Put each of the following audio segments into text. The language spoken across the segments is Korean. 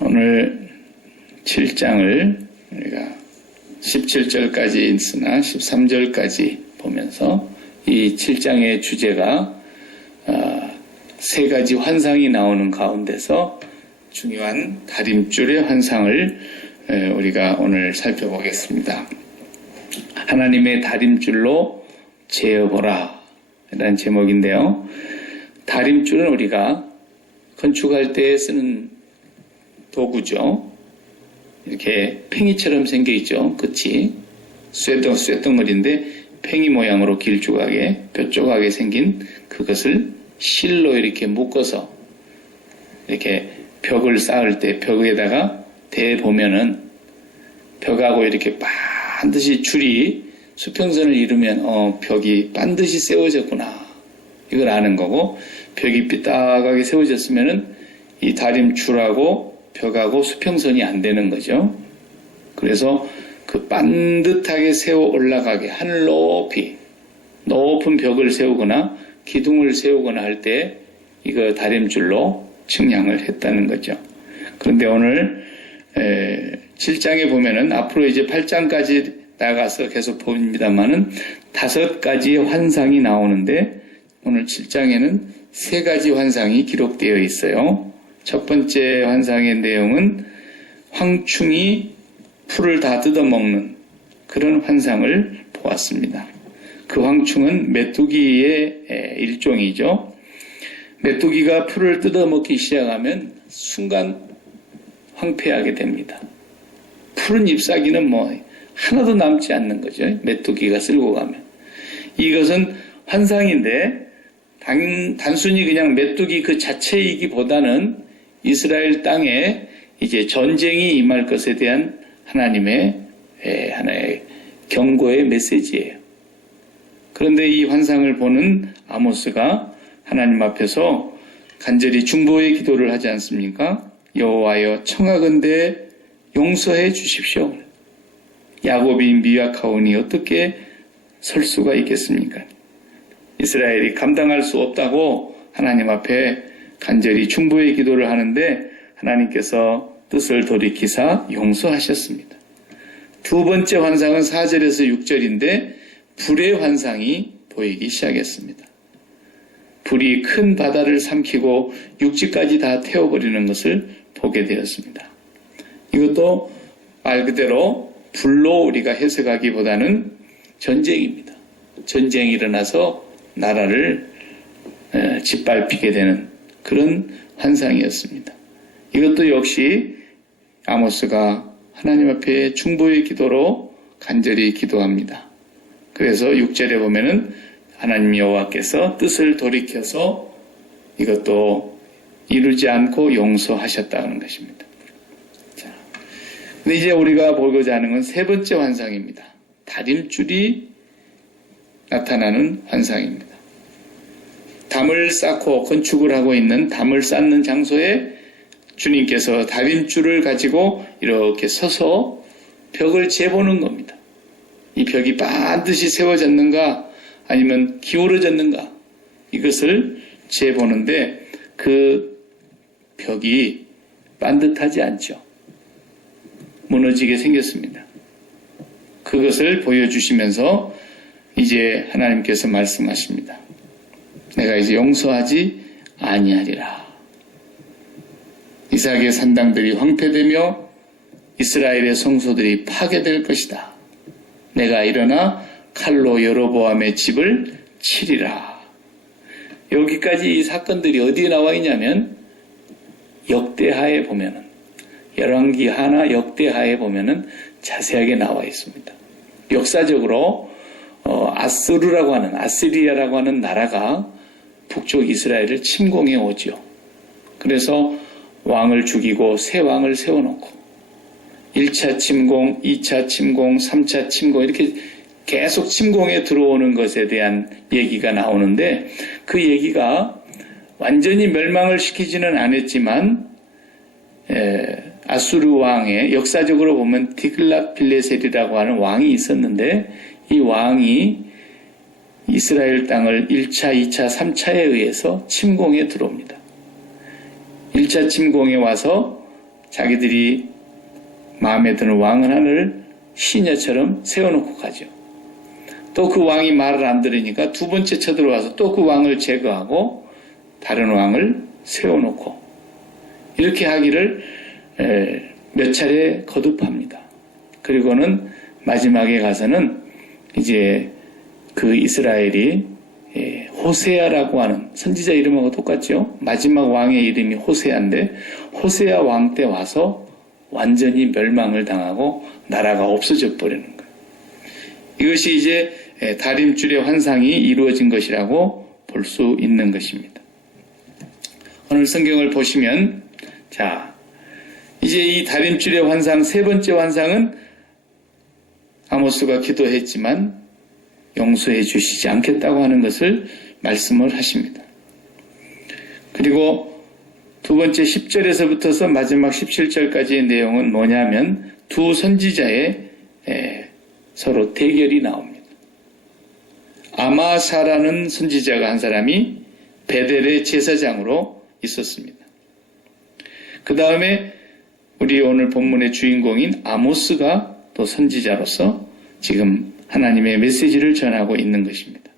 오늘 7장을 우리가 17절까지 있으나 13절까지 보면서 이 7장의 주제가 세 가지 환상이 나오는 가운데서 중요한 다림줄의 환상을 우리가 오늘 살펴보겠습니다. 하나님의 다림줄로 재어보라 라는 제목인데요. 다림줄은 우리가 건축할 때 쓰는 도구죠. 이렇게 팽이처럼 생겨있죠. 끝이 쇳덩어리인데 팽이 모양으로 길쭉하게 뾰족하게 생긴 그것을 실로 이렇게 묶어서 이렇게 벽을 쌓을 때 벽에다가 대보면은 벽하고 이렇게 반드시 줄이 수평선을 이루면 벽이 반드시 세워졌구나 이걸 아는 거고, 벽이 삐딱하게 세워졌으면은 이 다림줄하고 벽하고 수평선이 안 되는 거죠. 그래서 그 반듯하게 세워 올라가게 하늘 높이 높은 벽을 세우거나 기둥을 세우거나 할 때 이거 다림줄로 측량을 했다는 거죠. 그런데 오늘 7장에 보면은 앞으로 이제 8장까지 나가서 계속 봅니다만은 5가지의 환상이 나오는데 오늘 7장에는 3가지 환상이 기록되어 있어요. 첫 번째 환상의 내용은 황충이 풀을 다 뜯어먹는 그런 환상을 보았습니다. 그 황충은 메뚜기의 일종이죠. 메뚜기가 풀을 뜯어먹기 시작하면 순간 황폐하게 됩니다. 푸른 잎사귀는 하나도 남지 않는 거죠. 메뚜기가 쓸고 가면. 이것은 환상인데 단순히 그냥 메뚜기 그 자체이기보다는 이스라엘 땅에 이제 전쟁이 임할 것에 대한 하나님의 하나의 경고의 메시지예요. 그런데 이 환상을 보는 아모스가 하나님 앞에서 간절히 중보의 기도를 하지 않습니까? 여호와여 청하건대 용서해 주십시오. 야곱이 미약하오니 어떻게 설 수가 있겠습니까? 이스라엘이 감당할 수 없다고 하나님 앞에 간절히 중보의 기도를 하는데 하나님께서 뜻을 돌이키사 용서하셨습니다. 두 번째 환상은 4절에서 6절인데 불의 환상이 보이기 시작했습니다. 불이 큰 바다를 삼키고 육지까지 다 태워버리는 것을 보게 되었습니다. 이것도 말 그대로 불로 우리가 해석하기보다는 전쟁입니다. 전쟁이 일어나서 나라를 짓밟히게 되는 그런 환상이었습니다. 이것도 역시 아모스가 하나님 앞에 중보의 기도로 간절히 기도합니다. 그래서 6절에 보면은 하나님 여호와께서 뜻을 돌이켜서 이것도 이루지 않고 용서하셨다는 것입니다. 자, 근데 이제 우리가 보고자 하는 건 세 번째 환상입니다. 다림줄이 나타나는 환상입니다. 담을 쌓고 건축을 하고 있는 담을 쌓는 장소에 주님께서 다림줄을 가지고 이렇게 서서 벽을 재보는 겁니다. 이 벽이 반드시 세워졌는가 아니면 기울어졌는가 이것을 재보는데 그 벽이 반듯하지 않죠. 무너지게 생겼습니다. 그것을 보여주시면서 이제 하나님께서 말씀하십니다. 내가 이제 용서하지 아니하리라. 이삭의 산당들이 황폐되며 이스라엘의 성소들이 파괴될 것이다. 내가 일어나 칼로 여로보암의 집을 치리라. 여기까지 이 사건들이 어디에 나와 있냐면 역대하에 보면은 열왕기 하나 역대하에 보면은 자세하게 나와 있습니다. 역사적으로 아스루라고 하는 아시리아라고 하는 나라가 북쪽 이스라엘을 침공해 오죠. 그래서 왕을 죽이고 새 왕을 세워놓고 1차 침공, 2차 침공, 3차 침공 이렇게 계속 침공에 들어오는 것에 대한 얘기가 나오는데 그 얘기가 완전히 멸망을 시키지는 않았지만 아수르 왕의 역사적으로 보면 디글랏빌레셀이라고 하는 왕이 있었는데 이 왕이 이스라엘 땅을 1차, 2차, 3차에 의해서 침공에 들어옵니다. 1차 침공에 와서 자기들이 마음에 드는 왕을 하나를 시녀처럼 세워놓고 가죠. 또 그 왕이 말을 안 들으니까 두 번째 쳐들어와서 또 그 왕을 제거하고 다른 왕을 세워놓고 이렇게 하기를 몇 차례 거듭합니다. 그리고는 마지막에 가서는 이제 그 이스라엘이 호세아라고 하는 선지자 이름하고 똑같죠. 마지막 왕의 이름이 호세아인데 호세아 왕 때 와서 완전히 멸망을 당하고 나라가 없어져 버리는 거예요. 이것이 이제 다림줄의 환상이 이루어진 것이라고 볼 수 있는 것입니다. 오늘 성경을 보시면 자 이제 이 다림줄의 환상 세 번째 환상은 아모스가 기도했지만 용서해 주시지 않겠다고 하는 것을 말씀을 하십니다. 그리고 두 번째 10절에서부터서 마지막 17절까지의 내용은 뭐냐면 두 선지자의 서로 대결이 나옵니다. 아마사라는 선지자가 한 사람이 베델의 제사장으로 있었습니다. 그 다음에 우리 오늘 본문의 주인공인 아모스가 또 선지자로서 지금 하나님의 메시지를 전하고 있는 것입니다.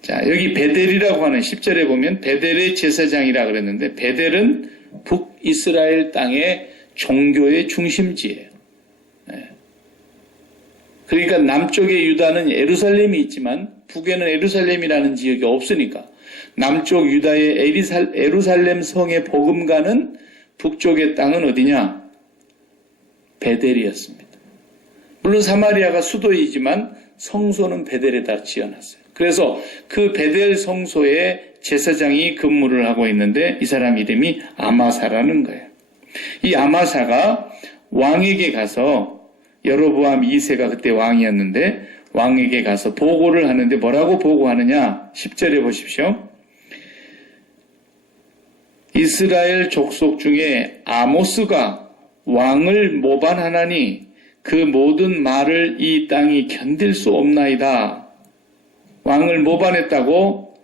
자, 여기 베델이라고 하는 10절에 보면 베델의 제사장이라 그랬는데 베델은 북이스라엘 땅의 종교의 중심지예요. 그러니까 남쪽의 유다는 예루살렘이 있지만 북에는 예루살렘이라는 지역이 없으니까 남쪽 유다의 예루살렘 성의 복음가는 북쪽의 땅은 어디냐? 베델이었습니다. 물론 사마리아가 수도이지만 성소는 베델에다 지어놨어요. 그래서 그 베델 성소에 제사장이 근무를 하고 있는데 이 사람 이름이 아마사라는 거예요. 이 아마사가 왕에게 가서 여로보암 2세가 그때 왕이었는데 왕에게 가서 보고를 하는데 뭐라고 보고하느냐? 10절에 보십시오. 이스라엘 족속 중에 아모스가 왕을 모반하나니 그 모든 말을 이 땅이 견딜 수 없나이다. 왕을 모반했다고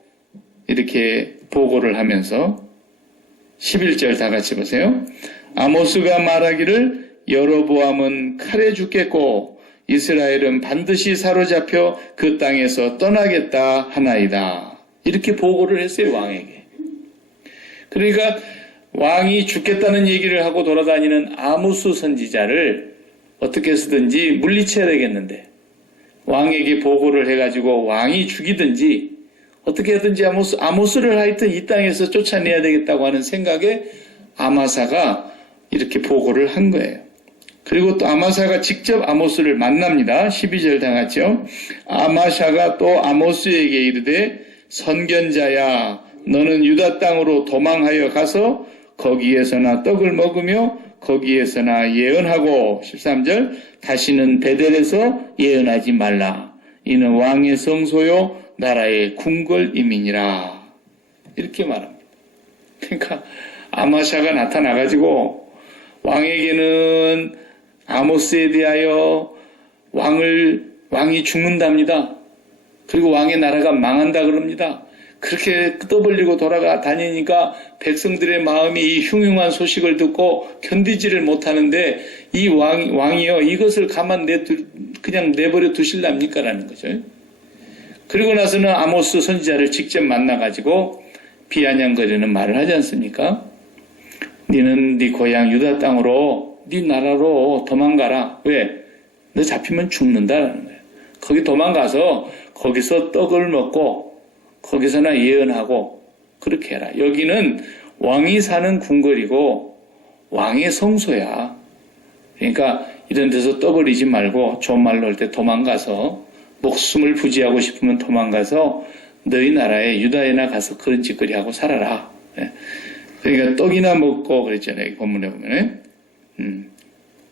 이렇게 보고를 하면서 11절 다 같이 보세요. 아모스가 말하기를 여로보암은 칼에 죽겠고 이스라엘은 반드시 사로잡혀 그 땅에서 떠나겠다 하나이다. 이렇게 보고를 했어요, 왕에게. 그러니까 왕이 죽겠다는 얘기를 하고 돌아다니는 아모스 선지자를 어떻게 해서든지 물리쳐야 되겠는데 왕에게 보고를 해가지고 왕이 죽이든지 어떻게 하든지 아모스를 하여튼 이 땅에서 쫓아내야 되겠다고 하는 생각에 아마사가 이렇게 보고를 한 거예요. 그리고 또 아마사가 직접 아모스를 만납니다. 12절 다 같이요. 아마샤가 또 아모스에게 이르되 선견자야 너는 유다 땅으로 도망하여 가서 거기에서나 떡을 먹으며 거기에서나 예언하고 13절 다시는 베델에서 예언하지 말라. 이는 왕의 성소요 나라의 궁궐임이니라. 이렇게 말합니다. 그러니까 아마샤가 나타나가지고 왕에게는 아모스에 대하여 왕이 죽는답니다. 그리고 왕의 나라가 망한다 그럽니다. 그렇게 떠벌리고 돌아다니니까 백성들의 마음이 이 흉흉한 소식을 듣고 견디지를 못하는데 이 왕이요 이것을 그냥 내버려 두실랍니까? 라는 거죠. 그리고 나서는 아모스 선지자를 직접 만나가지고 비아냥거리는 말을 하지 않습니까? 너는 네 고향 유다 땅으로 네 나라로 도망가라. 왜? 너 잡히면 죽는다라는 거예요. 거기 도망가서 거기서 떡을 먹고 거기서나 예언하고 그렇게 해라. 여기는 왕이 사는 궁궐이고 왕의 성소야. 그러니까 이런 데서 떠버리지 말고 좋은 말로 할 때 도망가서 목숨을 부지하고 싶으면 도망가서 너희 나라에 유다에나 가서 그런 짓거리 하고 살아라. 그러니까 떡이나 먹고 그랬잖아요. 본문에 보면.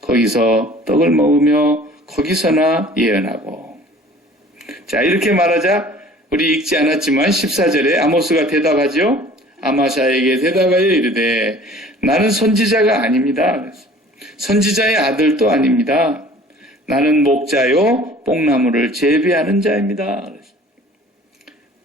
거기서 떡을 먹으며 거기서나 예언하고. 자, 이렇게 말하자 우리 읽지 않았지만 14절에 아모스가 대답하죠. 아마샤에게 대답하여 이르되 나는 선지자가 아닙니다. 선지자의 아들도 아닙니다. 나는 목자요 뽕나무를 재배하는 자입니다.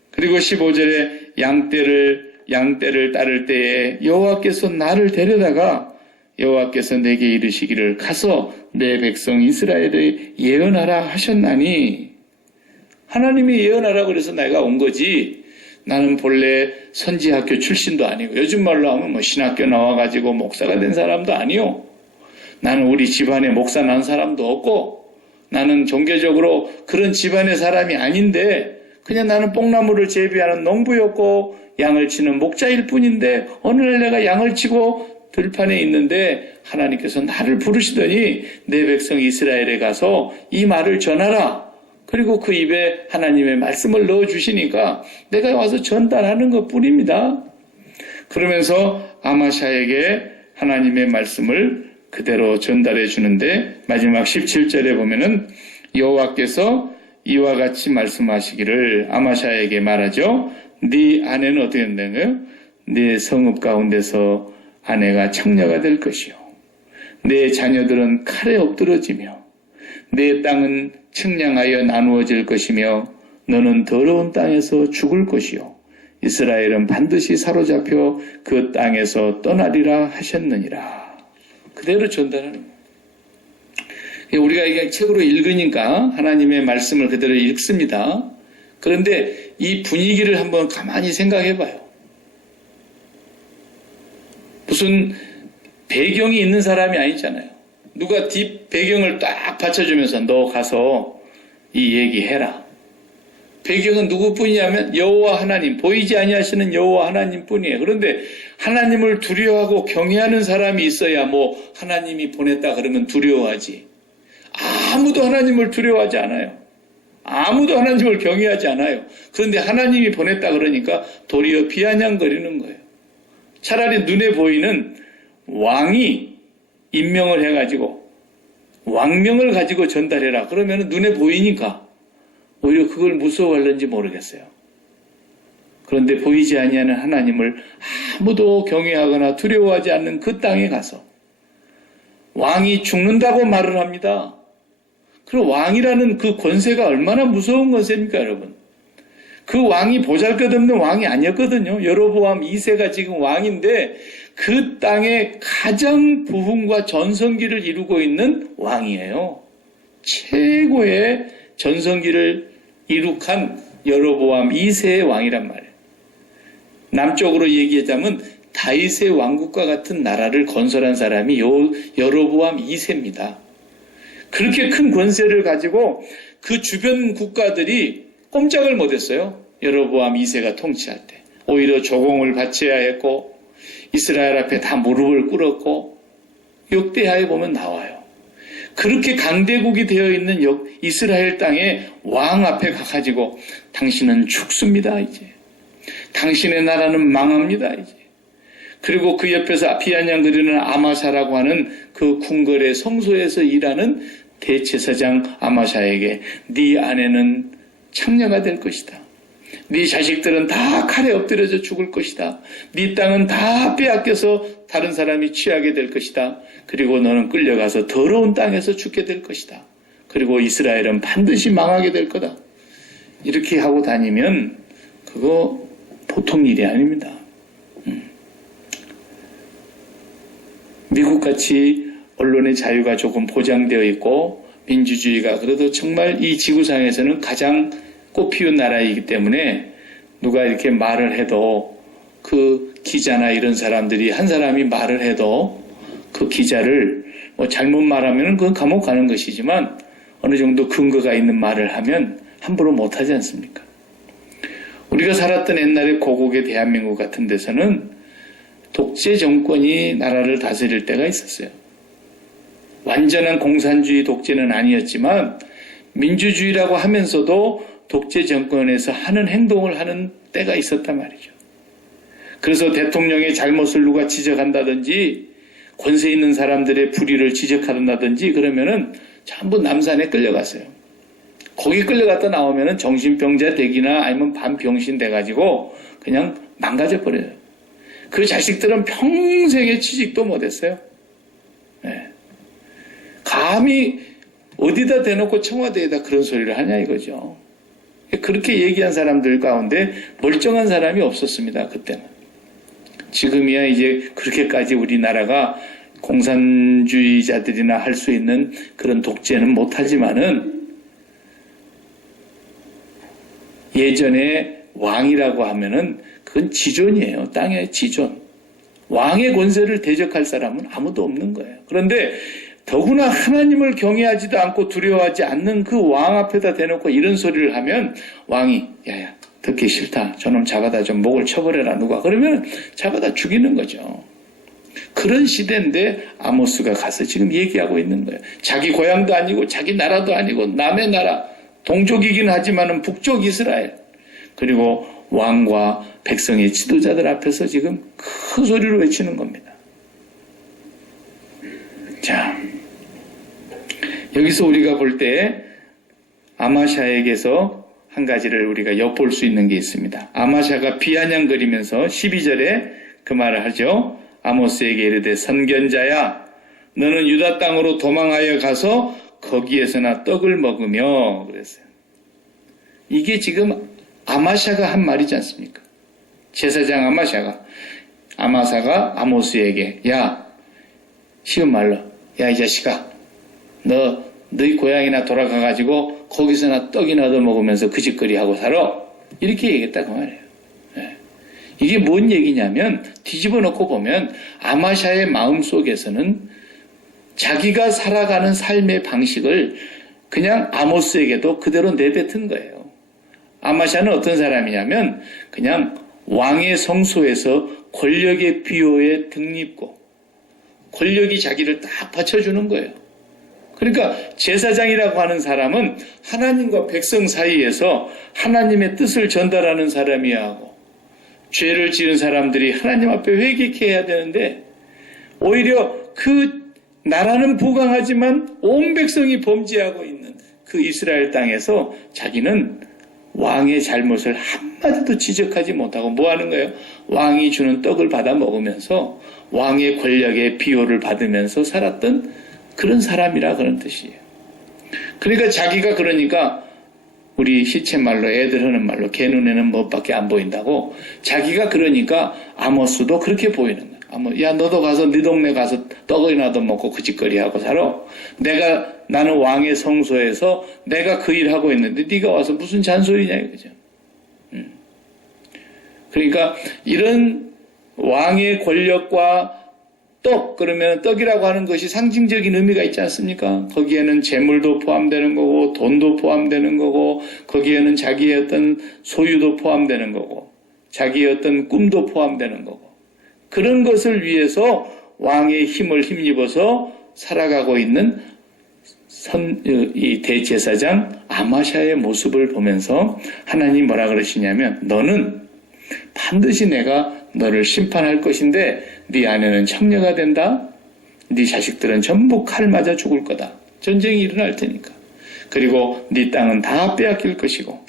그리고 15절에 양떼를 양떼를 따를 때에 여호와께서 나를 데려다가 여호와께서 내게 이르시기를 가서 내 백성 이스라엘을 예언하라 하셨나니, 하나님이 예언하라 그래서 내가 온 거지. 나는 본래 선지학교 출신도 아니고 요즘 말로 하면 뭐 신학교 나와가지고 목사가 된 사람도 아니요. 나는 우리 집안에 목사 난 사람도 없고 나는 종교적으로 그런 집안의 사람이 아닌데 그냥 나는 뽕나무를 재배하는 농부였고 양을 치는 목자일 뿐인데 어느 날 내가 양을 치고 들판에 있는데 하나님께서 나를 부르시더니 내 백성 이스라엘에 가서 이 말을 전하라. 그리고 그 입에 하나님의 말씀을 넣어주시니까 내가 와서 전달하는 것뿐입니다. 그러면서 아마샤에게 하나님의 말씀을 그대로 전달해 주는데 마지막 17절에 보면은 여호와께서 이와 같이 말씀하시기를 아마샤에게 말하죠. 네 아내는 어떻게 된다고요? 네 성읍 가운데서 아내가 창녀가 될 것이요. 내 자녀들은 칼에 엎드러지며 내 땅은 측량하여 나누어질 것이며 너는 더러운 땅에서 죽을 것이요. 이스라엘은 반드시 사로잡혀 그 땅에서 떠나리라 하셨느니라. 그대로 전달하는 거예요. 우리가 이게 책으로 읽으니까 하나님의 말씀을 그대로 읽습니다. 그런데 이 분위기를 한번 가만히 생각해 봐요. 무슨 배경이 있는 사람이 아니잖아요. 누가 뒷 배경을 딱 받쳐주면서 너 가서 이 얘기해라. 배경은 누구뿐이냐면 여호와 하나님, 보이지 아니하시는 여호와 하나님뿐이에요. 그런데 하나님을 두려워하고 경외하는 사람이 있어야 뭐 하나님이 보냈다 그러면 두려워하지. 아무도 하나님을 두려워하지 않아요. 아무도 하나님을 경외하지 않아요. 그런데 하나님이 보냈다 그러니까 도리어 비아냥거리는 거예요. 차라리 눈에 보이는 왕이 임명을 해가지고 왕명을 가지고 전달해라. 그러면 눈에 보이니까 오히려 그걸 무서워하는지 모르겠어요. 그런데 보이지 아니하는 하나님을 아무도 경외하거나 두려워하지 않는 그 땅에 가서 왕이 죽는다고 말을 합니다. 그럼 왕이라는 그 권세가 얼마나 무서운 권세입니까, 여러분? 그 왕이 보잘것없는 왕이 아니었거든요. 여로보암 2세가 지금 왕인데 그 땅에 가장 부흥과 전성기를 이루고 있는 왕이에요. 최고의 전성기를 이룩한 여로보암 2세의 왕이란 말이에요. 남쪽으로 얘기하자면 다윗의 왕국과 같은 나라를 건설한 사람이 여로보암 2세입니다. 그렇게 큰 권세를 가지고 그 주변 국가들이 꼼짝을 못했어요. 여로보암 2세가 통치할 때. 오히려 조공을 바쳐야 했고 이스라엘 앞에 다 무릎을 꿇었고 역대하에 보면 나와요. 그렇게 강대국이 되어 있는 이스라엘 땅에 왕 앞에 가가지고 당신은 죽습니다 이제. 당신의 나라는 망합니다 이제. 그리고 그 옆에서 비아냥거리는 아마샤라고 하는 그 궁궐의 성소에서 일하는 대제사장 아마샤에게 네 아내는 창녀가 될 것이다. 네 자식들은 다 칼에 엎드려져 죽을 것이다. 네 땅은 다 빼앗겨서 다른 사람이 취하게 될 것이다. 그리고 너는 끌려가서 더러운 땅에서 죽게 될 것이다. 그리고 이스라엘은 반드시 망하게 될 거다. 이렇게 하고 다니면 그거 보통 일이 아닙니다. 미국같이 언론의 자유가 조금 보장되어 있고 민주주의가 그래도 정말 이 지구상에서는 가장 꽃피운 나라이기 때문에 누가 이렇게 말을 해도 그 기자나 이런 사람들이 한 사람이 말을 해도 그 기자를 뭐 잘못 말하면 그건 감옥 가는 것이지만 어느 정도 근거가 있는 말을 하면 함부로 못하지 않습니까? 우리가 살았던 옛날에 고국의 대한민국 같은 데서는 독재 정권이 나라를 다스릴 때가 있었어요. 완전한 공산주의 독재는 아니었지만 민주주의라고 하면서도 독재 정권에서 하는 행동을 하는 때가 있었단 말이죠. 그래서 대통령의 잘못을 누가 지적한다든지 권세 있는 사람들의 불의를 지적한다든지 그러면은 전부 남산에 끌려갔어요. 거기 끌려갔다 나오면은 정신병자 되기나 아니면 반병신 돼가지고 그냥 망가져 버려요. 그 자식들은 평생에 취직도 못했어요. 네. 감히 어디다 대놓고 청와대에다 그런 소리를 하냐 이거죠. 그렇게 얘기한 사람들 가운데 멀쩡한 사람이 없었습니다. 그때는. 지금이야 이제 그렇게까지 우리나라가 공산주의자들이나 할 수 있는 그런 독재는 못하지만은 예전에 왕이라고 하면은 그건 지존이에요. 땅의 지존. 왕의 권세를 대적할 사람은 아무도 없는 거예요. 그런데 더구나 하나님을 경외하지도 않고 두려워하지 않는 그 왕 앞에다 대놓고 이런 소리를 하면 왕이 야야 듣기 싫다. 저놈 잡아다 좀 목을 쳐버려라 누가. 그러면 잡아다 죽이는 거죠. 그런 시대인데 아모스가 가서 지금 얘기하고 있는 거예요. 자기 고향도 아니고 자기 나라도 아니고 남의 나라 동족이긴 하지만은 북쪽 이스라엘 그리고 왕과 백성의 지도자들 앞에서 지금 큰 소리로 외치는 겁니다. 자, 여기서 우리가 볼 때 아마샤에게서 한 가지를 우리가 엿볼 수 있는 게 있습니다. 아마샤가 비아냥거리면서 12절에 그 말을 하죠. 아모스에게 이르되 선견자야 너는 유다 땅으로 도망하여 가서 거기에서나 떡을 먹으며 그랬어요. 이게 지금 아마샤가 한 말이지 않습니까? 제사장 아마사가 아모스에게 야 쉬운 말로 야 이 자식아 너희 고향이나 돌아가가지고 거기서나 떡이나 얻어 먹으면서 그 짓거리 하고 살아 이렇게 얘기했다 그 말이에요. 네. 이게 뭔 얘기냐면 뒤집어 놓고 보면 아마샤의 마음속에서는 자기가 살아가는 삶의 방식을 그냥 아모스에게도 그대로 내뱉은 거예요. 아마샤는 어떤 사람이냐면 그냥 왕의 성소에서 권력의 비호에 등립고 권력이 자기를 딱 받쳐주는 거예요. 그러니까 제사장이라고 하는 사람은 하나님과 백성 사이에서 하나님의 뜻을 전달하는 사람이야 하고 죄를 지은 사람들이 하나님 앞에 회개해야 되는데 오히려 그 나라는 부강하지만 온 백성이 범죄하고 있는 그 이스라엘 땅에서 자기는 왕의 잘못을 한마디도 지적하지 못하고 뭐 하는 거예요? 왕이 주는 떡을 받아 먹으면서 왕의 권력의 비호를 받으면서 살았던 그런 사람이라 그런 뜻이에요. 그러니까 자기가 그러니까 우리 시체말로 애들 하는 말로 개 눈에는 뭐밖에 안 보인다고 자기가 그러니까 아모스도 그렇게 보이는 거야. 야 너도 가서 네 동네 가서 떡이나 더 먹고 그 짓거리 하고 살아. 나는 왕의 성소에서 내가 그 일 하고 있는데 네가 와서 무슨 잔소리냐 이거죠. 그러니까 이런 왕의 권력과 떡 그러면 떡이라고 하는 것이 상징적인 의미가 있지 않습니까? 거기에는 재물도 포함되는 거고 돈도 포함되는 거고 거기에는 자기의 어떤 소유도 포함되는 거고 자기의 어떤 꿈도 포함되는 거고 그런 것을 위해서 왕의 힘을 힘입어서 살아가고 있는 이 대제사장 아마샤의 모습을 보면서 하나님 뭐라 그러시냐면 너는 반드시 내가 너를 심판할 것인데 네 아내는 청녀가 된다. 네 자식들은 전부 칼 맞아 죽을 거다. 전쟁이 일어날 테니까. 그리고 네 땅은 다 빼앗길 것이고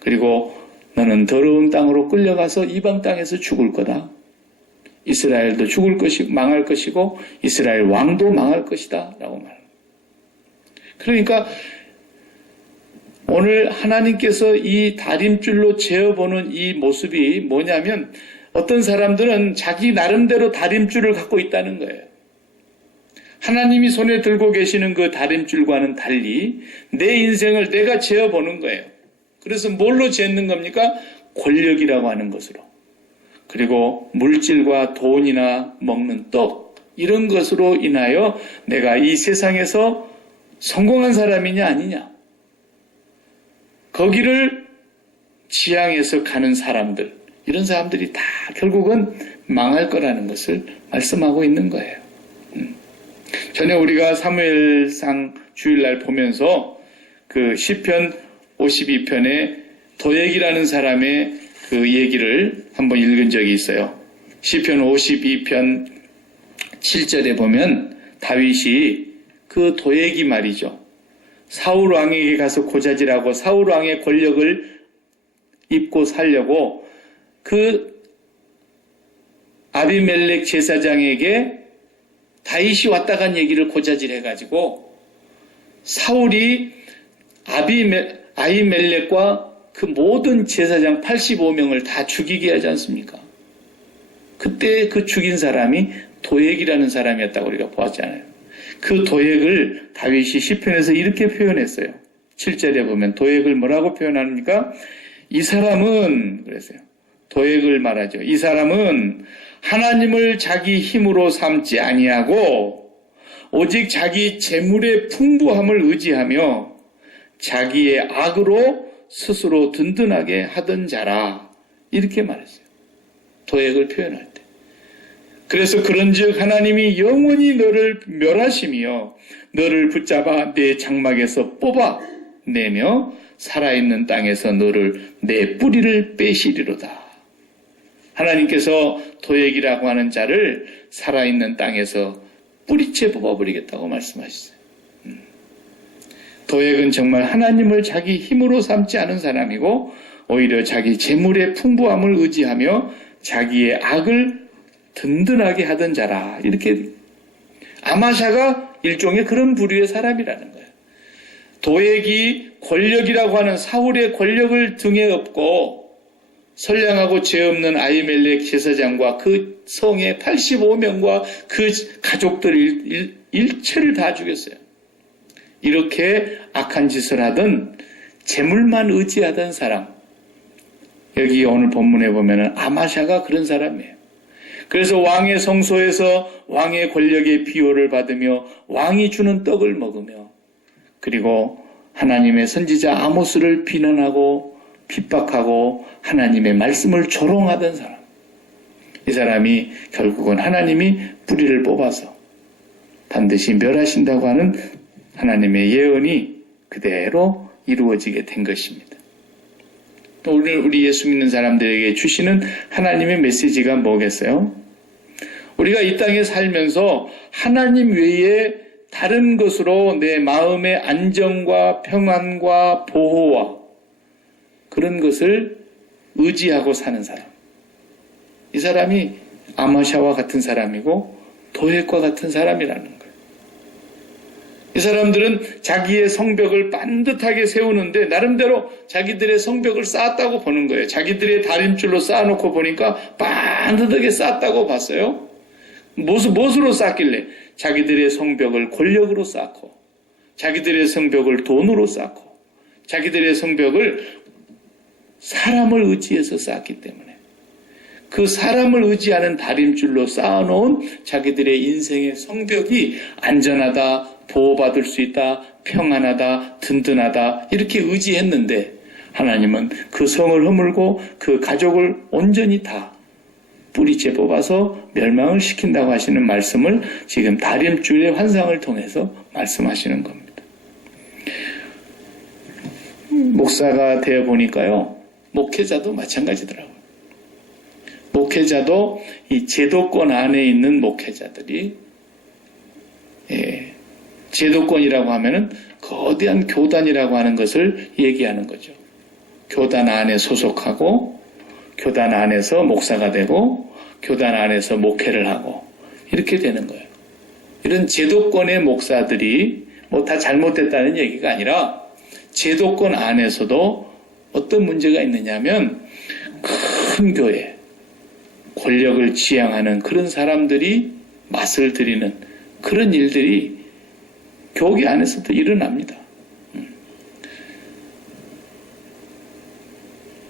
그리고 너는 더러운 땅으로 끌려가서 이방 땅에서 죽을 거다. 이스라엘도 죽을 것이고 망할 것이고 이스라엘 왕도 망할 것이다 라고 말합니다. 그러니까 오늘 하나님께서 이 다림줄로 재어보는 이 모습이 뭐냐면 어떤 사람들은 자기 나름대로 다림줄을 갖고 있다는 거예요. 하나님이 손에 들고 계시는 그 다림줄과는 달리 내 인생을 내가 재어보는 거예요. 그래서 뭘로 재는 겁니까? 권력이라고 하는 것으로. 그리고 물질과 돈이나 먹는 떡 이런 것으로 인하여 내가 이 세상에서 성공한 사람이냐 아니냐 거기를 지향해서 가는 사람들 이런 사람들이 다 결국은 망할 거라는 것을 말씀하고 있는 거예요. 전에 우리가 사무엘상 주일날 보면서 그 시편 52편에 도액이라는 사람의 그 얘기를 한번 읽은 적이 있어요. 시편 52편 7절에 보면 다윗이 그 도액이 말이죠. 사울 왕에게 가서 고자질하고 사울 왕의 권력을 입고 살려고 그 아비멜렉 제사장에게 다윗이 왔다 간 얘기를 고자질해가지고 사울이 아히멜렉과 그 모든 제사장 85명을 다 죽이게 하지 않습니까? 그때 그 죽인 사람이 도액이라는 사람이었다고 우리가 보았잖아요. 그 도액을 다윗이 시편에서 이렇게 표현했어요. 7절에 보면 도액을 뭐라고 표현합니까? 이 사람은 그랬어요. 도액을 말하죠. 이 사람은 하나님을 자기 힘으로 삼지 아니하고 오직 자기 재물의 풍부함을 의지하며 자기의 악으로 스스로 든든하게 하던 자라. 이렇게 말했어요. 도액을 표현할 때. 그래서 그런즉 하나님이 영원히 너를 멸하시며 너를 붙잡아 내 장막에서 뽑아내며 살아있는 땅에서 너를 내 뿌리를 빼시리로다. 하나님께서 도액이라고 하는 자를 살아있는 땅에서 뿌리채 뽑아버리겠다고 말씀하셨어요. 도액은 정말 하나님을 자기 힘으로 삼지 않은 사람이고 오히려 자기 재물의 풍부함을 의지하며 자기의 악을 든든하게 하던 자라. 이렇게 아마샤가 일종의 그런 부류의 사람이라는 거예요. 도액이 권력이라고 하는 사울의 권력을 등에 업고 선량하고 죄 없는 아히멜렉 제사장과 그 성의 85명과 그 가족들 일체를 다 죽였어요. 이렇게 악한 짓을 하던 재물만 의지하던 사람. 여기 오늘 본문에 보면은 아마샤가 그런 사람이에요. 그래서 왕의 성소에서 왕의 권력의 비호를 받으며 왕이 주는 떡을 먹으며 그리고 하나님의 선지자 아모스를 비난하고 핍박하고 하나님의 말씀을 조롱하던 사람. 이 사람이 결국은 하나님이 뿌리를 뽑아서 반드시 멸하신다고 하는 하나님의 예언이 그대로 이루어지게 된 것입니다. 또 오늘 우리 예수 믿는 사람들에게 주시는 하나님의 메시지가 뭐겠어요? 우리가 이 땅에 살면서 하나님 외에 다른 것으로 내 마음의 안정과 평안과 보호와 그런 것을 의지하고 사는 사람. 이 사람이 아마샤와 같은 사람이고 도액과 같은 사람이라는 거예요. 이 사람들은 자기의 성벽을 반듯하게 세우는데 나름대로 자기들의 성벽을 쌓았다고 보는 거예요. 자기들의 다림줄로 쌓아놓고 보니까 반듯하게 쌓았다고 봤어요. 무엇으로 쌓길래? 자기들의 성벽을 권력으로 쌓고 자기들의 성벽을 돈으로 쌓고 자기들의 성벽을 사람을 의지해서 쌓았기 때문에 그 사람을 의지하는 다림줄로 쌓아놓은 자기들의 인생의 성벽이 안전하다, 보호받을 수 있다, 평안하다, 든든하다 이렇게 의지했는데 하나님은 그 성을 허물고 그 가족을 온전히 다 뿌리째 뽑아서 멸망을 시킨다고 하시는 말씀을 지금 다림줄의 환상을 통해서 말씀하시는 겁니다. 목사가 되어 보니까요. 목회자도 마찬가지더라고요. 목회자도 이 제도권 안에 있는 목회자들이 제도권이라고 하면은 거대한 교단이라고 하는 것을 얘기하는 거죠. 교단 안에 소속하고 교단 안에서 목사가 되고 교단 안에서 목회를 하고 이렇게 되는 거예요. 이런 제도권의 목사들이 뭐 다 잘못됐다는 얘기가 아니라 제도권 안에서도 어떤 문제가 있느냐면 큰 교회, 권력을 지향하는 그런 사람들이 맛을 들이는 그런 일들이 교회 안에서도 일어납니다.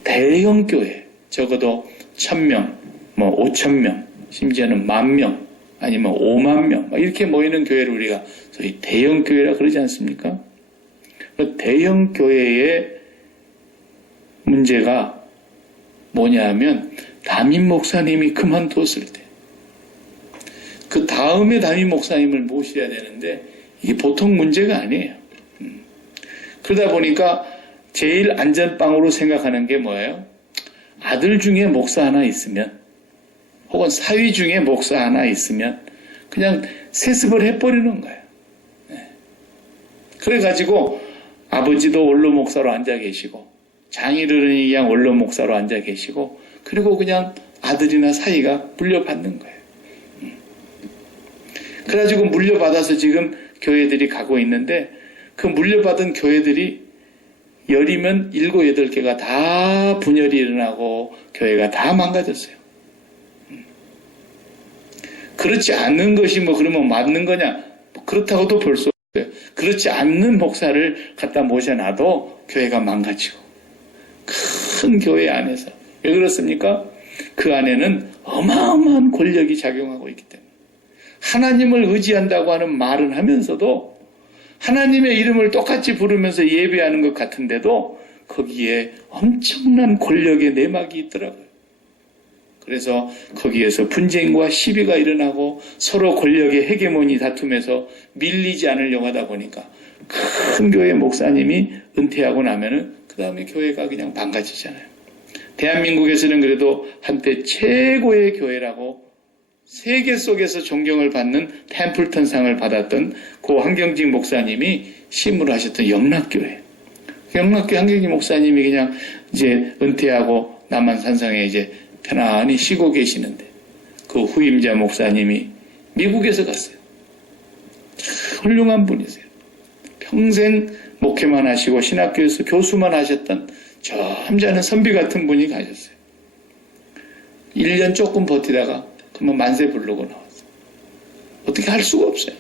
대형 교회, 적어도 1000명, 5000명, 심지어는 10,000명, 아니면 50,000명, 이렇게 모이는 교회를 우리가 소위 대형 교회라 그러지 않습니까? 대형 교회의 문제가 뭐냐 하면 담임 목사님이 그만두었을 때 그 다음에 담임 목사님을 모셔야 되는데 이게 보통 문제가 아니에요. 그러다 보니까 제일 안전빵으로 생각하는 게 뭐예요? 아들 중에 목사 하나 있으면 혹은 사위 중에 목사 하나 있으면 그냥 세습을 해버리는 거예요. 그래가지고 아버지도 원로 목사로 앉아 계시고 장인어른이 그냥 원로 목사로 앉아 계시고 그리고 그냥 아들이나 사위가 물려받는 거예요. 그래가지고 물려받아서 지금 교회들이 가고 있는데 그 물려받은 교회들이 열이면 7, 8개가 다 분열이 일어나고 교회가 다 망가졌어요. 그렇지 않는 것이 뭐 그러면 맞는 거냐? 그렇다고도 볼 수 없어요. 그렇지 않는 목사를 갖다 모셔놔도 교회가 망가지고 큰 교회 안에서 왜 그렇습니까? 그 안에는 어마어마한 권력이 작용하고 있기 때문에 하나님을 의지한다고 하는 말은 하면서도 하나님의 이름을 똑같이 부르면서 예배하는 것 같은데도 거기에 엄청난 권력의 내막이 있더라고요. 그래서 거기에서 분쟁과 시비가 일어나고 서로 권력의 헤게모니 다툼에서 밀리지 않으려고 하다 보니까 큰 교회 목사님이 은퇴하고 나면은 그 다음에 교회가 그냥 망가지잖아요. 대한민국에서는 그래도 한때 최고의 교회라고 세계 속에서 존경을 받는 템플턴상을 받았던 고 한경직 목사님이 심으로 하셨던 영락교회. 영락교회 한경직 목사님이 그냥 이제 은퇴하고 남한산성에 이제 편안히 쉬고 계시는데 그 후임자 목사님이 미국에서 갔어요. 훌륭한 분이세요. 평생 목회만 하시고 신학교에서 교수만 하셨던 점잖은 선비 같은 분이 가셨어요. 1년 조금 버티다가 그만 만세 부르고 나왔어요. 어떻게 할 수가 없어요.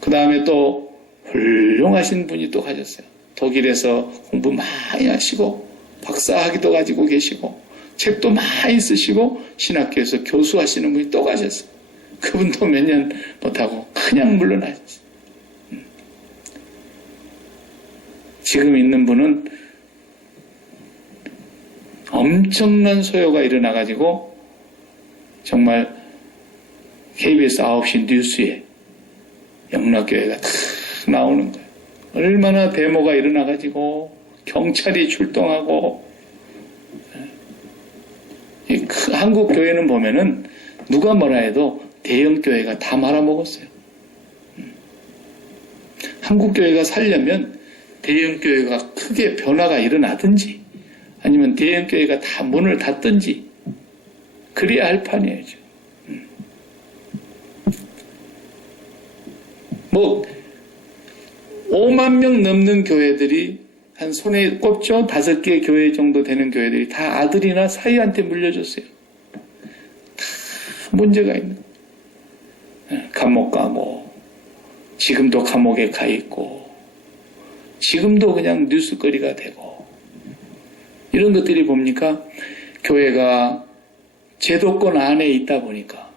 그 다음에 또 훌륭하신 분이 또 가셨어요. 독일에서 공부 많이 하시고 박사학위도 가지고 계시고 책도 많이 쓰시고 신학교에서 교수하시는 분이 또 가셨어요. 그분도 몇 년 못하고 그냥 물러나셨어요. 지금 있는 분은 엄청난 소요가 일어나가지고 정말 KBS 9시 뉴스에 영락교회가 다 나오는 거예요. 얼마나 데모가 일어나가지고 경찰이 출동하고 한국 교회는 보면은 누가 뭐라 해도 대형 교회가 다 말아먹었어요. 한국 교회가 살려면 대형 교회가 크게 변화가 일어나든지 아니면 대형 교회가 다 문을 닫든지 그래야 할 판이에요. 뭐 5만 명 넘는 교회들이 한 손에 꼽죠. 5개 교회 정도 되는 교회들이 다 아들이나 사위한테 물려줬어요. 다 문제가 있는 거예요. 감옥 가고 지금도 감옥에 가 있고 지금도 그냥 뉴스거리가 되고 이런 것들이 뭡니까? 교회가 제도권 안에 있다 보니까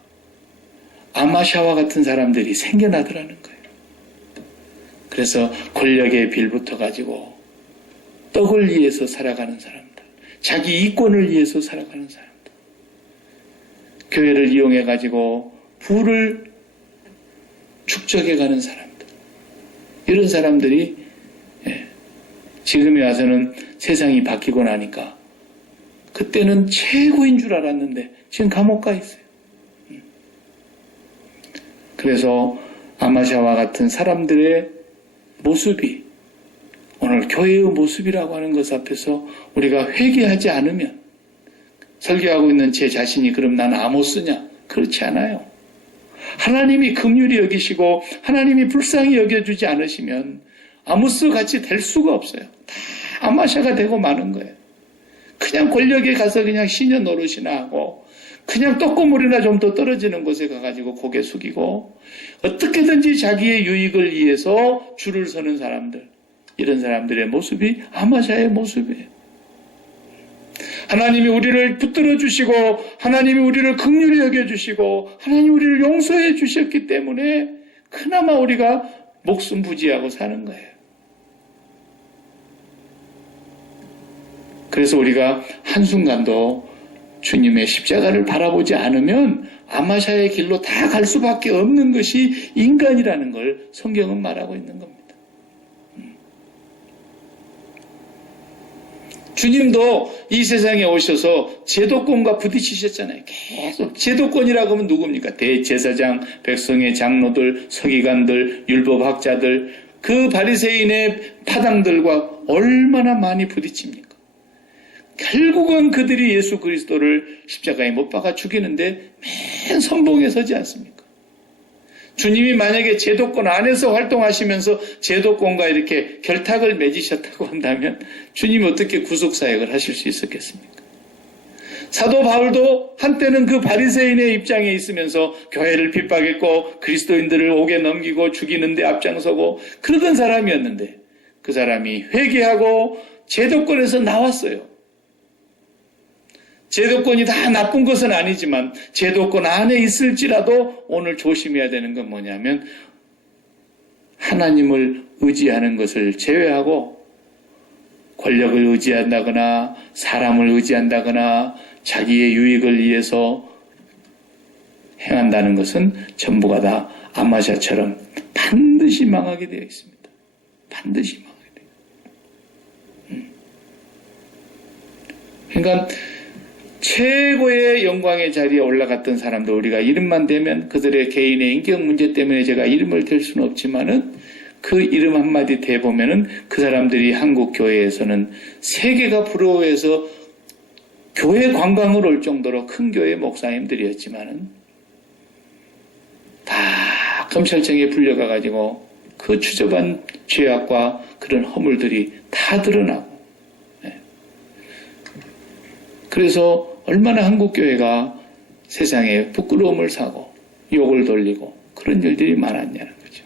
아마샤와 같은 사람들이 생겨나더라는 거예요. 그래서 권력에 빌붙어가지고 떡을 위해서 살아가는 사람들, 자기 이권을 위해서 살아가는 사람들, 교회를 이용해가지고 부를 축적해가는 사람들, 이런 사람들이 지금에 와서는 세상이 바뀌고 나니까 그때는 최고인 줄 알았는데 지금 감옥 가 있어요. 그래서 아마샤와 같은 사람들의 모습이 오늘 교회의 모습이라고 하는 것 앞에서 우리가 회개하지 않으면 설교하고 있는 제 자신이 그럼 나는 아모스냐? 그렇지 않아요. 하나님이 긍휼히 여기시고 하나님이 불쌍히 여겨주지 않으시면 아모스 같이 될 수가 없어요. 다 아마샤가 되고 마는 거예요. 그냥 권력에 가서 그냥 시녀 노릇이나 하고 그냥 떡고물이나 좀 더 떨어지는 곳에 가가지고 고개 숙이고 어떻게든지 자기의 유익을 위해서 줄을 서는 사람들, 이런 사람들의 모습이 아마샤의 모습이에요. 하나님이 우리를 붙들어 주시고 하나님이 우리를 긍휼히 여겨주시고 하나님이 우리를 용서해 주셨기 때문에 그나마 우리가 목숨 부지하고 사는 거예요. 그래서 우리가 한순간도 주님의 십자가를 바라보지 않으면 아마샤의 길로 다 갈 수밖에 없는 것이 인간이라는 걸 성경은 말하고 있는 겁니다. 주님도 이 세상에 오셔서 제도권과 부딪히셨잖아요. 계속 제도권이라고 하면 누굽니까? 대제사장, 백성의 장로들, 서기관들, 율법학자들, 그 바리새인의 파당들과 얼마나 많이 부딪힙니까? 결국은 그들이 예수 그리스도를 십자가에 못 박아 죽이는데 맨 선봉에 서지 않습니까? 주님이 만약에 제도권 안에서 활동하시면서 제도권과 이렇게 결탁을 맺으셨다고 한다면 주님이 어떻게 구속사역을 하실 수 있었겠습니까? 사도 바울도 한때는 그 바리새인의 입장에 있으면서 교회를 핍박했고 그리스도인들을 옥에 넘기고 죽이는 데 앞장서고 그러던 사람이었는데 그 사람이 회개하고 제도권에서 나왔어요. 제도권이 다 나쁜 것은 아니지만 제도권 안에 있을지라도 오늘 조심해야 되는 건 뭐냐면 하나님을 의지하는 것을 제외하고 권력을 의지한다거나 사람을 의지한다거나 자기의 유익을 위해서 행한다는 것은 전부가 다 아마샤처럼 반드시 망하게 되어 있습니다. 반드시 망하게 돼요. 그러니까 최고의 영광의 자리에 올라갔던 사람들 우리가 이름만 대면 그들의 개인의 인격 문제 때문에 제가 이름을 댈 수는 없지만은 그 이름 한마디 대보면은 그 사람들이 한국 교회에서는 세계가 부러워해서 교회 관광을 올 정도로 큰 교회 목사님들이었지만은 다 검찰청에 불려가가지고 그 추접한 죄악과 그런 허물들이 다 드러나고 그래서 얼마나 한국 교회가 세상에 부끄러움을 사고 욕을 돌리고 그런 일들이 많았냐는 거죠.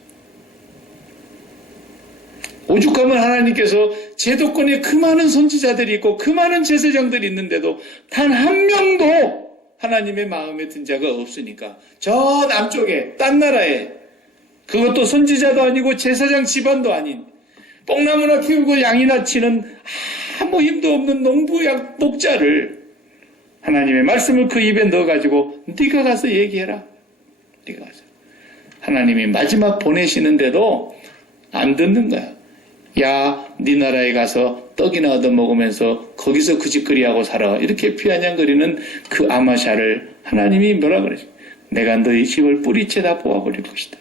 오죽하면 하나님께서 제도권에 그 많은 선지자들이 있고 그 많은 제사장들이 있는데도 단 한 명도 하나님의 마음에 든 자가 없으니까 저 남쪽에 딴 나라에 그것도 선지자도 아니고 제사장 집안도 아닌 뽕나무나 키우고 양이나 치는 아무 힘도 없는 농부약 목자를 하나님의 말씀을 그 입에 넣어가지고 네가 가서 얘기해라. 네가 가서. 하나님이 마지막 보내시는데도 안 듣는 거야. 야, 네 나라에 가서 떡이나 얻어먹으면서 거기서 그 짓거리하고 살아. 이렇게 피아냥거리는 그 아마샤를 하나님이 뭐라 그러죠? 내가 너희 집을 뿌리채 다 뽑아버릴 것이다.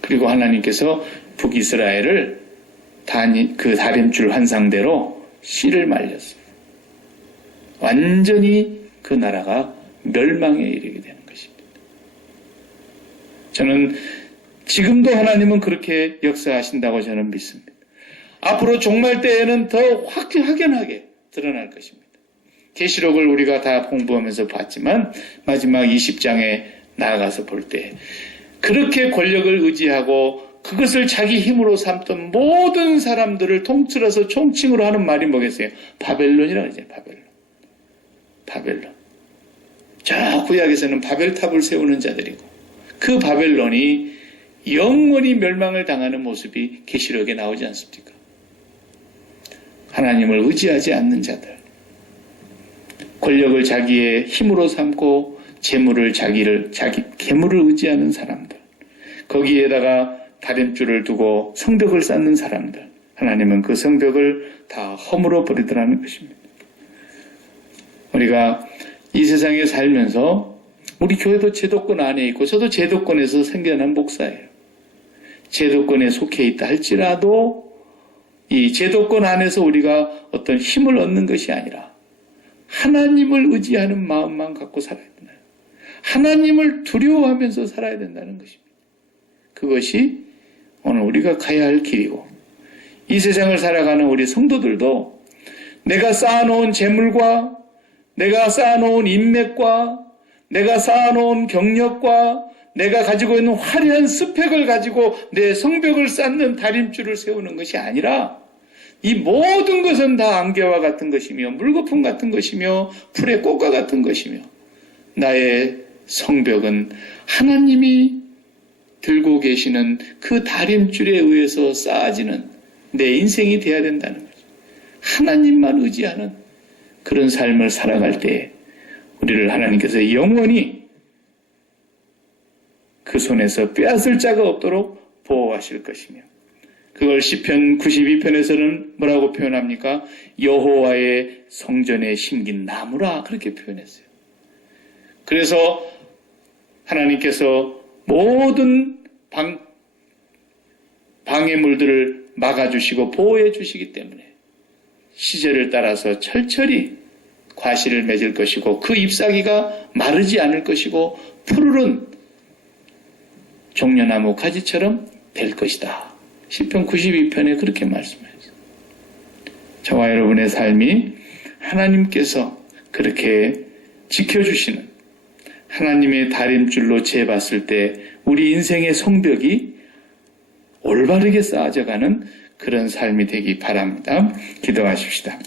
그리고 하나님께서 북이스라엘을 그 다림줄 환상대로 씨를 말렸어요. 완전히 그 나라가 멸망에 이르게 되는 것입니다. 저는 지금도 하나님은 그렇게 역사하신다고 저는 믿습니다. 앞으로 종말 때에는 더 확연하게 드러날 것입니다. 계시록을 우리가 다 공부하면서 봤지만 마지막 20장에 나아가서 볼 때 그렇게 권력을 의지하고 그것을 자기 힘으로 삼던 모든 사람들을 통틀어서 총칭으로 하는 말이 뭐겠어요? 바벨론이라고 하죠. 바벨론. 저 구약에서는 바벨탑을 세우는 자들이고 그 바벨론이 영원히 멸망을 당하는 모습이 계시록에 나오지 않습니까? 하나님을 의지하지 않는 자들, 권력을 자기의 힘으로 삼고 재물을 자기 계물을 의지하는 사람들, 거기에다가 다림줄을 두고 성벽을 쌓는 사람들, 하나님은 그 성벽을 다 허물어 버리더라는 것입니다. 우리가 이 세상에 살면서 우리 교회도 제도권 안에 있고 저도 제도권에서 생겨난 목사예요. 제도권에 속해 있다 할지라도 이 제도권 안에서 우리가 어떤 힘을 얻는 것이 아니라 하나님을 의지하는 마음만 갖고 살아야 된다. 하나님을 두려워하면서 살아야 된다는 것입니다. 그것이 오늘 우리가 가야 할 길이고 이 세상을 살아가는 우리 성도들도 내가 쌓아놓은 재물과 내가 쌓아놓은 인맥과 내가 쌓아놓은 경력과 내가 가지고 있는 화려한 스펙을 가지고 내 성벽을 쌓는 다림줄을 세우는 것이 아니라 이 모든 것은 다 안개와 같은 것이며 물거품 같은 것이며 풀의 꽃과 같은 것이며 나의 성벽은 하나님이 들고 계시는 그 다림줄에 의해서 쌓아지는 내 인생이 되어야 된다는 거죠. 하나님만 의지하는 그런 삶을 살아갈 때 우리를 하나님께서 영원히 그 손에서 빼앗을 자가 없도록 보호하실 것이며 그걸 시편 92편에서는 뭐라고 표현합니까? 여호와의 성전에 심긴 나무라 그렇게 표현했어요. 그래서 하나님께서 모든 방해물들을 막아주시고 보호해 주시기 때문에 시절을 따라서 철저히 과실을 맺을 것이고 그 잎사귀가 마르지 않을 것이고 푸르른 종려나무 가지처럼 될 것이다. 시편 92편에 그렇게 말씀하셨어요. 저와 여러분의 삶이 하나님께서 그렇게 지켜주시는 하나님의 다림줄로 재봤을 때 우리 인생의 성벽이 올바르게 쌓아져가는 그런 삶이 되기 바랍니다. 기도하십시다.